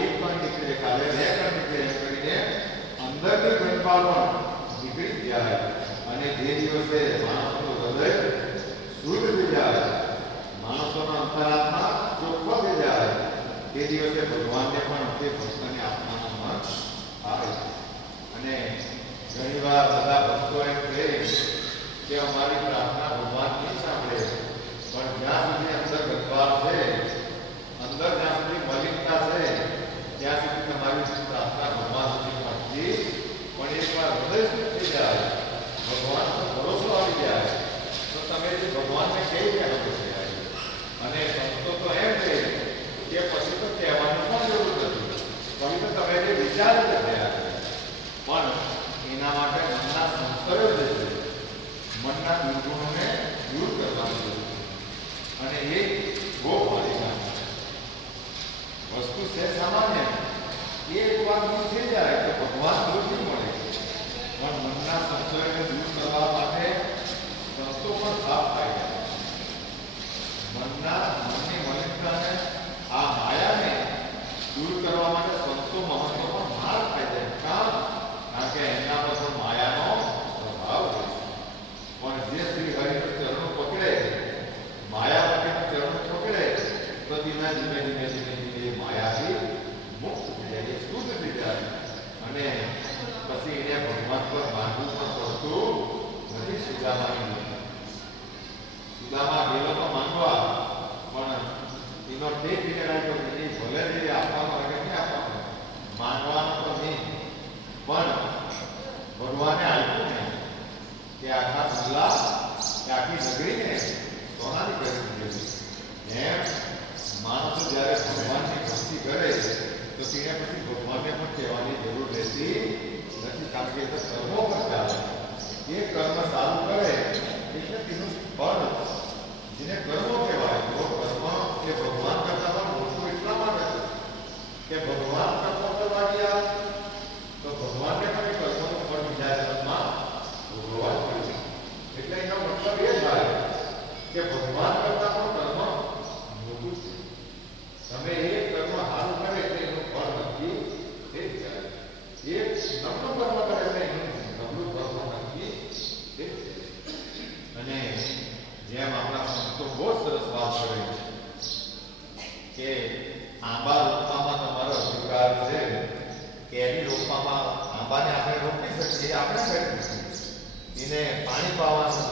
એક પણ નીકળે, કાલે બે પણ નીકળે એમ કરીને અંદરની ગંદપાલ પણ નીકળી જાય અને જે દિવસે માણસનું હૃદય શુદ્ધ થઈ જાય, માણસોનો અંતરાત્મા ચોખ્ખો થઈ જાય, તે દિવસે ભગવાનને પણ તે ભક્તને આપવાનું મન આવે. અને ઘણીવાર બધા ભક્તો એમ કહે કે અમારી પ્રાર્થના ભગવાન નહીં સાંભળે, પણ જ્યાં સુધી અંદર ગંદવાળ છે, અંદર જ્યાં સુધી મલિનતા છે, ત્યાં સુધી તમારી પ્રાર્થના ભગવાન સુધી પહોંચતી. પણ એકવાર હૃદય શુદ્ધ થઈ જાય, ભગવાનનો ભરોસો આવી જાય, તો તમે જે ભગવાનને કહી ગયા હશો. અને સંતો તો એમ કહે કે પછી તો કહેવાની પણ જરૂર નથી, પછી તો તમે જે વિચાર જ થયા. પણ એના માટે મનના સંસ્કારો જે છે, મનના દુર્ગુણોને દૂર કરવાની જરૂર છે. અને એ બહુ ભારી કામ છે. વસ્તુ છે સામાન્ય, એક વાર દૂર થઈ જાય તો ભગવાન દૂર નહીં મળે. પણ મનના સંશયોને દૂર કરવા માટે સંતો પણ ભાવ થાય છે. મનની મલિનતાને, આ માયાને દૂર કરવા માટે સંતો મહંતો પણ માર થાય છે. કારણ કે એના પર પણ માયાનો પ્રભાવ હોય છે. પણ જે શ્રી હરિના ચરણો પકડે, માયા વગરના ચરણો પકડે, તો તેના ધીમે ધીમે ધીમે ધીમે માયાથી મુક્ત થઈ જાય, શુદ્ધ થઈ જાય. અને પછી એને ભગવાન પર માનવું પણ પડતું નથી. સુદામા ગયેલો તો માનવા, પણ એનો ટેક રીતે રાખ્યો કે નહીં, ભલે જે આપવાનો હોય નહીં આપવાનો, માનવાનો તો નહીં. પણ ભગવાને આપ્યું ને કે આખા જિલ્લા, આખી નગરીને સોનાની કરી દીધી. એમ માણસો જ્યારે ભગવાનની ભક્તિ કરે તો તેને પછી ભગવાનને પણ કહેવાની જરૂર રહેતી નથી. કારણ કે એ તો કર્મો કરતા એ કર્મ સારું કરે એટલે તેનું ફળ, જેને કર્મો કહેવાય, તો કર્મ એ ભગવાન કરતા પણ મોટું એટલા માટે કે ભગવાન કર્મો કરવા ગયા તો ભગવાનને પણ એ કર્મોનું ફળ બીજા જન્મમાં ભોગવવા પડે. એટલે એનો મતલબ એ થાય કે ભગવાન કરતા પણ કર્મ મોટું છે. તમે એક કર્મ સારું કરે એટલે એનું ફળ નક્કી થઈ જાય. એક નબળું કર્મ કરે એટલે એનું નબળું કર્મ નક્કી થઈ જાય. અને જેમ આપણા સંતો બહુ સરસ વાત કરે કે આંબા રોપવામાં તમારો અધિકાર છે, કેરી રોપવામાં આંબાને આપણે રોપી શકીએ, આપણે કરી શકીએ, એને પાણી પાવાનું,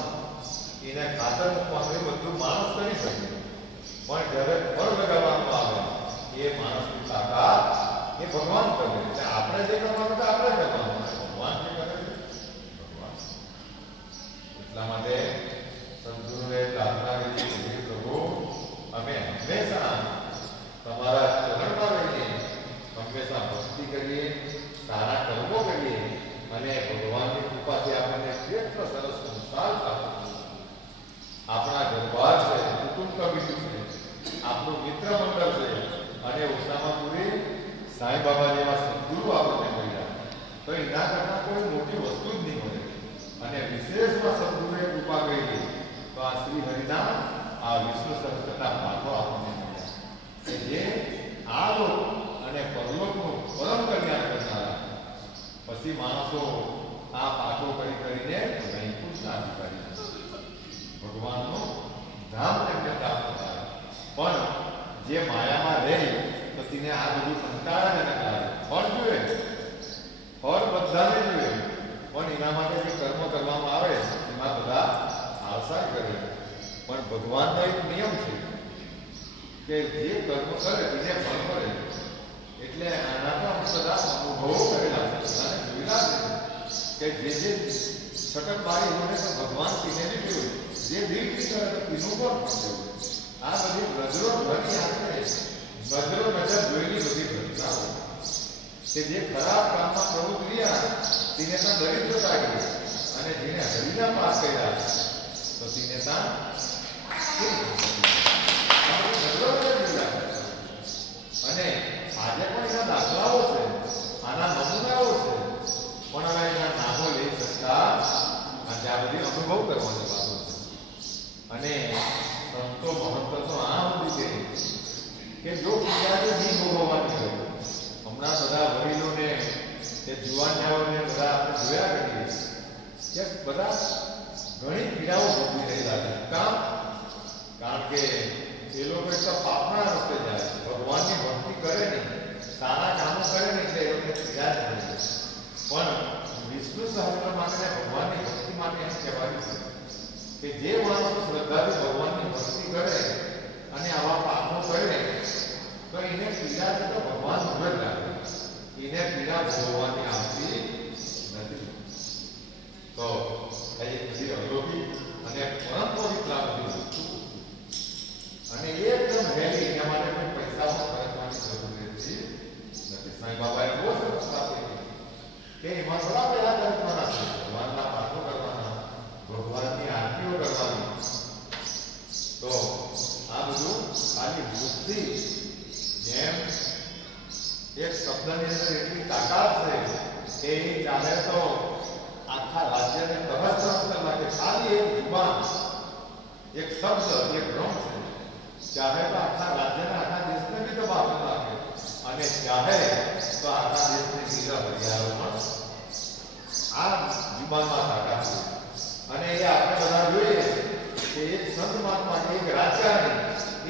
એને ખાતર મૂકવાનું, એ બધું માણસ કરી શકે. પણ જ્યારે ફળ લગાવવાનું આવે એ માણસની તાકાત એ ભગવાન કરે. એટલે આપણે જે કરવાનું તો આપણે કરવાનું, ભગવાન જે કરે ભગવાન. એટલા માટે સદગુરુએ પ્રાર્થના કરી, પ્રભુ અમે હંમેશા તમારા ચરણમાં રહીએ, હંમેશા ભક્તિ કરીએ, સારા કર્મો કરીએ, અને ભગવાનની કૃપાથી આપણને કેટલો સરસ સંસાર પ્રાપ્ત. આપણા ઘરબાર છે, કુટુંબ કમિટી છે, આપણું મિત્ર મંડળ છે, અને ઓછામાં સાંઈ બાબા જેવા સદગુરુ આપણને મળ્યા, તો એના કરતાં કોઈ મોટી વસ્તુ જ નહીં મળે. અને વિશેષમાં સદગુરુએ કૃપા કરી તો આ શ્રી હરિના આ વિષ્ણુ સહસ્ત્રના પાઠો આપણને મળ્યા કે જે આ લોક અને પરલોકનું પરમ કલ્યાણ કરનારા. પછી માણસો આ પાઠો કરીને વૈકુંઠના અધિકારી, ભગવાનનું ધામ તેમને પ્રાપ્ત થાય. પણ જે માયામાં રહે તો તેને આ બધું કંટાળાજનક લાગે. ફળ જોઈએ, ફળ બધાને જોઈએ, પણ એના માટે જે કર્મ કરવામાં આવે એમાં બધા આળસા કરે. પણ ભગવાનનો એક નિયમ છે કે જે કર્મ કરે તેને ફળ મળે. એટલે આના તો આપણે બધા અનુભવો કરેલા છે, બધાને જોયેલા છે કે જે સટકબારી હોય તો ભગવાન તેને બી જોયું, જે દિલથી કરે તો તેનું પણ જોયું. આ બધી નજરો ઘણી આપણે નજરો નજર જોયેલી બધી ઘટનાઓ કે જે ખરાબ કામમાં પ્રવૃત્ત રહ્યા તેને ત્યાં દરિદ્ર લાગી, અને જેને હરિના પાસ કર્યા તો તેને ત્યાં અને આજે પણ એના દાખલાઓ છે, આના નમૂનાઓ છે, પણ હવે એના નામો લઈ શકતા અને આ બધી અનુભવ કરવાની વાતો છે. અને સંતો મહંતો તો આ સુધી કે જો બીજાને નહીં ભોગવવાની હોય બધા ઘણી પીડાઓ ભોગવી રહેલા છે. કારણ કે એ લોકો એક તો પાપના રસ્તે જાય, ભગવાનની ભક્તિ કરે નહીં, સારા કામો કરે નહીં, એટલે એ લોકોને પીડા જ મળે. પણ વિષ્ણુ સહસ્ત્ર માટે ભગવાનની ભક્તિ માટે એમ કહેવાયું છે કે જે માણસો શ્રદ્ધાથી ભગવાનની ભક્તિ કરે અને આવા પાપો કરે તો એને પીડા તો ભગવાન ન જ લાગે, એને પીડા ભોગવવાની આવતી નથી. તો એ બધી અયોગી અને પરમ પવિત્ર વસ્તુ અને એકદમ હેલી, એના માટે કોઈ પૈસામાં ખર્ચવાની જરૂર રહેતી નથી. સાંઈ બાબાએ બહુ સરસ વાત કરી કે એમાં થોડા પૈસા ખર્ચવાના છે, ભગવાનના પાઠો કરવાના, ભગવાનની આરતીઓ કરવાની. તો આ બધું ખાલી બુદ્ધિ, જેમ એક શબ્દની અંદર એટલી તાકાત છે કે એ ચાહે તો આખા રાજ્યને તહસ કરી નાખે. ખાલી એક જુબાન, એક શબ્દ, એક બ્રહ્મ છે, ચાહે તો આખા રાજ્યને, આખા દેશને બી તબાહ કરી નાખે, અને ચાહે તો આખા દેશને લીલા હરિયાળો પણ આ જુબાનમાં તાકાત છે. અને એ આપણે બધા જોઈએ કે એક સંત મહાત્મા, એક રાજ્યને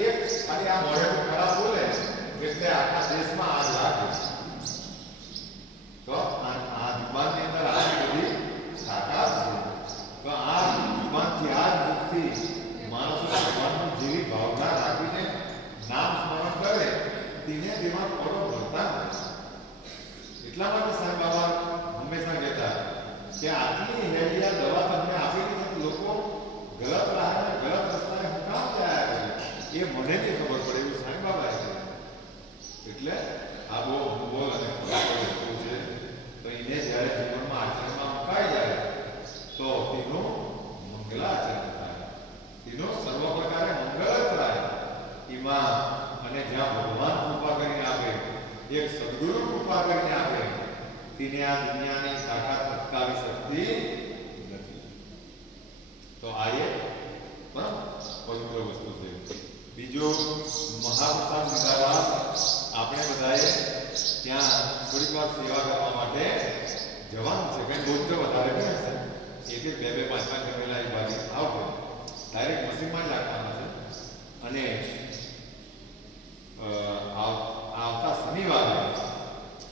એક ખાલી આ મોઢે ખરાબ બોલે એટલે આખા દેશમાં આગ લાગે. તો આ જુબાનની અંદર આવી બધી તાકાત છે. તો આ જુબાનથી, આ મુક્તિ માણસો ભગવાનનું જેવી ભાવના રાખીને નામ સ્મરણ કરે તેને તેમાં ફળો મળતા નથી. એટલા માટે સાંઈ બાબા હંમેશા કહેતા કે આટલી હેલિયા દવા તમને આપેલી છે, લોકો ગલત રાહે, ગલત રસ્તાએ હું કામ જાય કરે એ મને નહીં ખબર પડે, એવું સાંઈ બાબાએ કહ્યું. એટલે આ બહુ અનુભવ અને વસ્તુ છે. તો એને જ્યારે જીવનમાં આચરણમાં મુકાઈ જાય તો તેનું મંગલાચરણ થાય, તેનો સર્વ પ્રકારે મંગળ જ થાય એમાં. અને જ્યાં ભગવાન કૃપા કરીને આપે, એક સદગુરુ કૃપા કરીને આપે, તેને આ દુનિયાની તાકાત અટકાવી શકતી નથી. તો આ એક પણ પવિત્ર વસ્તુ છે. બીજો મહાપ્રસાદ નિરાવા આપણે બધાએ ત્યાં થોડીક વાર સેવા કરવા માટે જવાનું છે. કંઈ બહુ તો વધારે નહીં હશે, એક એક બે બે પાંચ પાંચ જમેલા એક બાજુ આવશે, ડાયરેક્ટ મશીનમાં જ રાખવાના છે. અને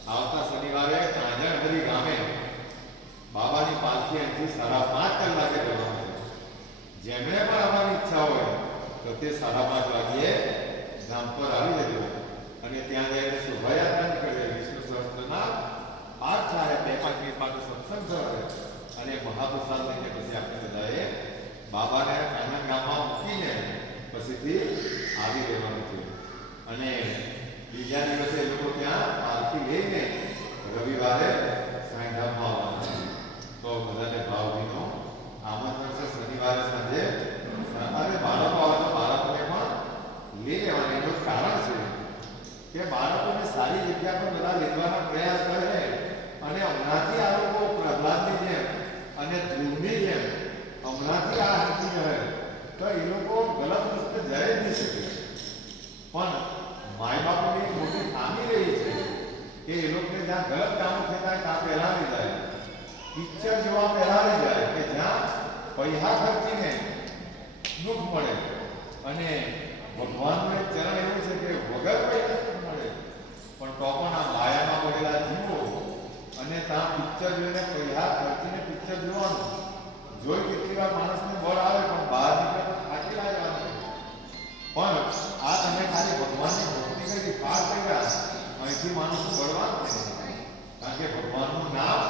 આવતા શનિવારે કાંજણહરી ગામે બાબાની પાલખી અહીંથી 5:30 કલાકે જવાનું છે. જેમણે પણ આવવાની ઈચ્છા હોય તો તે 5:30 વાગ્યે ગામ પર આવી જજો અને ત્યાં જઈને શોભાયાત્રા નીકળે. વિષ્ણુ સહસ્ત્રના પાઠ થાય, 2-5 મિનિટ માટે સત્સંગ થશે અને મહાપ્રસાદ લઈને પછી આપણે બધાએ બાબાને કાંજણ ગામમાં મૂકીને પછીથી આવી રહેવાનું છે. અને બીજા દિવસે એ લોકો ત્યાં પાલખી લઈને રવિવારે સાંઈધામમાં આવવાના છે. તો બધાને ભાવભીનો આમંત્રણ છે. શનિવારે સાંજે બાળકો આવે તો બાળકોને પણ લઈ લેવાના. એનું કારણ છે કે બાળકોને સારી જગ્યા પર બધા લેવાનો પ્રયાસ કરે અને હમણાંથી આ લોકો પ્રહલાદની જેમ અને ધ્રુવની જેમ હમણાંથી આ હાથી રહે તો એ લોકો ગલત રસ્તે જઈ જ નહીં શકે. પણ માય બાપની મોટી ખામી રહી છે કે એ લોકોને જ્યાં ગલત કામો થતા હોય ત્યાં પહેલા લઈ જાય, પિક્ચર જોવા પહેલા લઈ જાય કે જ્યાં પૈસા ખર્ચીને દુઃખ મળે. અને ભગવાનનું એક ચરણ એવું છે કે વગર પૈસા મળે પણ તો પણ આ માયામાં પડેલા જીવો અને ત્યાં પિક્ચર જોઈને પૈસા ખર્ચીને પિક્ચર જોવાનું જોઈ કેટલી વાર માણસને બળ આવે પણ બહાર નીકળે તો થાકી લાગવાનું. પણ આ તમે ખાલી ભગવાનની ભક્તિ કરી, પાઠ કર્યા, અહીંથી માણસ બળવાન છે. કારણ કે ભગવાનનું નામ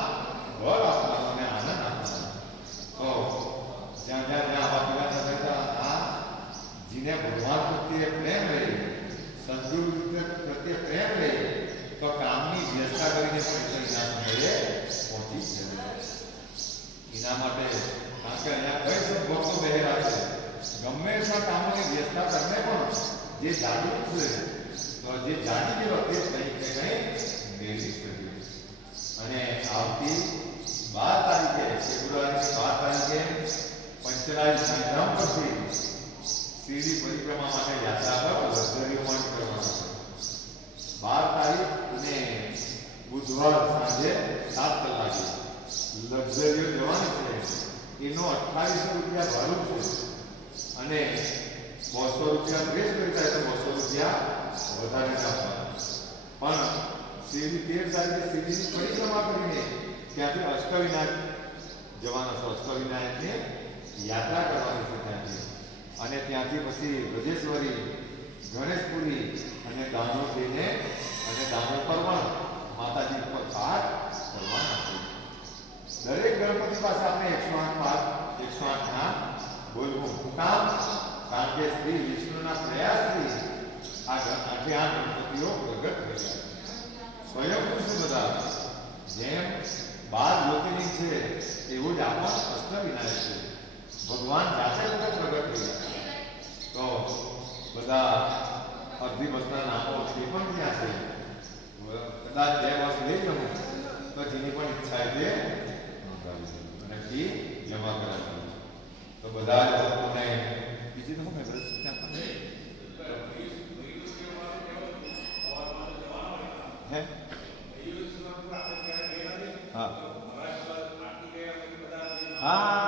બળ આપવાનું અને આનંદ આપવાનું. તો જ્યાં આવા પીડા થતા આ જેને ભગવાન પ્રત્યે પ્રેમ રહે, સદગુરુ પ્રત્યે પ્રેમ રહે તો કામની વ્યવસ્થા કરીને પણ એના સમયે પહોંચી જાય. એના માટે કારણ કે અહીંયા કઈ સબ ભક્તો બેહેરા છે, ગમે એટલા કામોની વ્યવસ્થા કરીને પણ જે જાગૃત છે તો જે જાણી ગયો તે કંઈક ને કંઈક મેળવી શકે. અને આવતી 12 તારીખે, ફેબ્રુઆરીની 12 તારીખે પંચરાજ સાંઈધામ પરથી શિરડી પરિક્રમા માટે યાત્રા પર લક્ઝરીઓ માટે કરવાના છે. 12 તારીખ અને બુધવાર સાંજે 7 કલાકે લક્ઝરીઓ જવાની છે. એનો 2800 રૂપિયા ભાડું છે અને 200 રૂપિયા ડ્રેસ કરતા તો 200 રૂપિયા વધારે આપવાના. પણ શિવજી 13 તારીખે શિવજીની પરિક્રમા કરીને ત્યાંથી અષ્ટવિનાયક જવાના છે. અષ્ટવિનાયકને યાત્રા કરવાની છે ત્યાંથી, અને ત્યાંથી પછી વ્રજેશ્વરી, ગણેશપુરી અને દાનો જઈને અને દાનો પર પણ માતાજી ઉપર પાઠ કરવાના છે. દરેક ગણપતિ પાસે આપણે 108 પાઠ 108 નામ બોલવું. કામ કારણ કે શ્રી વિષ્ણુના પ્રયાસથી આ 8 ગણપતિઓ પ્રગટ થયા. સ્વયંભૂ છે બધા. જેમ 12 જ્યોતિર્લિંગ છે એવું જ આપણા અષ્ટવિનાયક છે. ભગવાન જાતે બધા પ્રગટ થયા. તો બધા અડધી વર્ષના નામો તે પણ ત્યાં છે. કદાચ 2 વર્ષ લઈ જવું તો જેની પણ ઈચ્છા છે અને ફી જમા કરાવી. તો બધા જ લોકોને બીજી તો હું હે હા હા